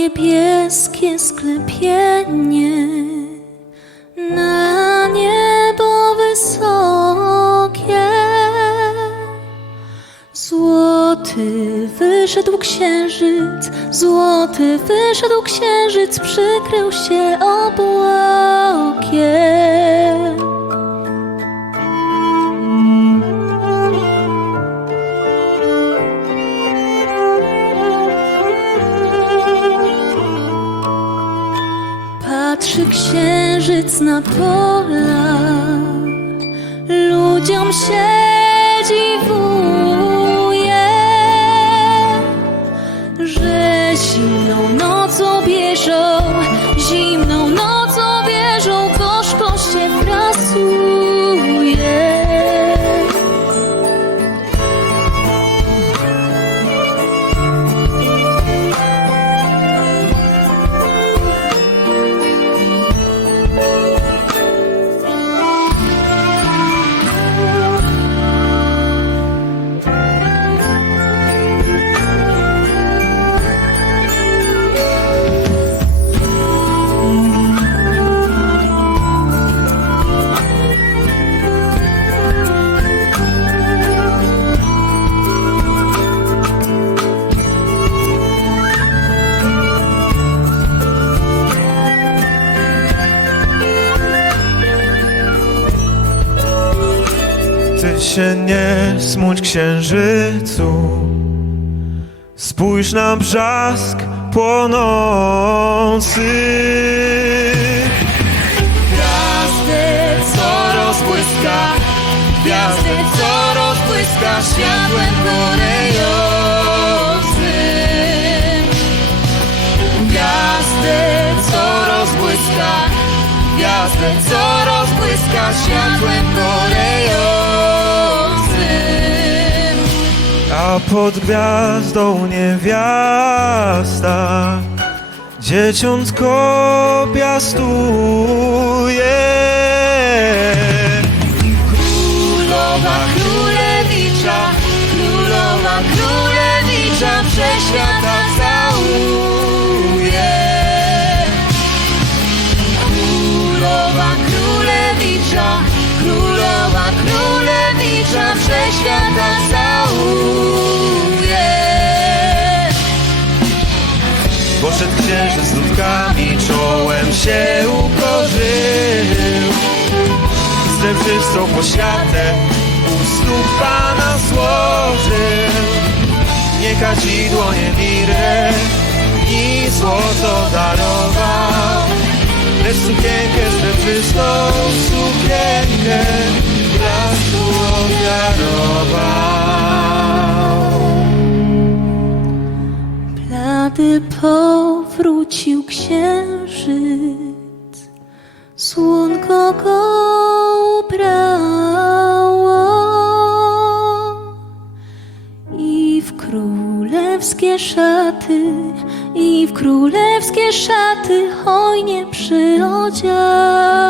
niebieskie sklepienie na niebo wysokie. Złoty wyszedł księżyc, złoty wyszedł księżyc, przykrył się obłokiem. Księżyc na pola, ludziom się dziwuje, że zimną nocą bieżą, się nie smuć księżycu Spójrz na brzask płonący Gwiazdę, co rozbłyska, gwiazdę, co rozbłyska światłem gorejącym. Gwiazdę, co rozbłyska, gwiazdę, co rozbłyska światłem gorejącym. A pod gwiazdą niewiasta Dzieciątko piastuje Królowa królewicza, królowa królewicza wszechświata całuje. Królowa królewicza, królowa królewicza wszechświata całuje. Poszedł księżyc z ludkami Czołem się ukorzył. Srebrzystą poświatę U stóp Pana złożył. Nie kadzidło, nie mirę Ni złoto darował. Lecz sukienkę srebrzystą Sukienkę blasku królewskie szaty, i w królewskie szaty hojnie przyodziało.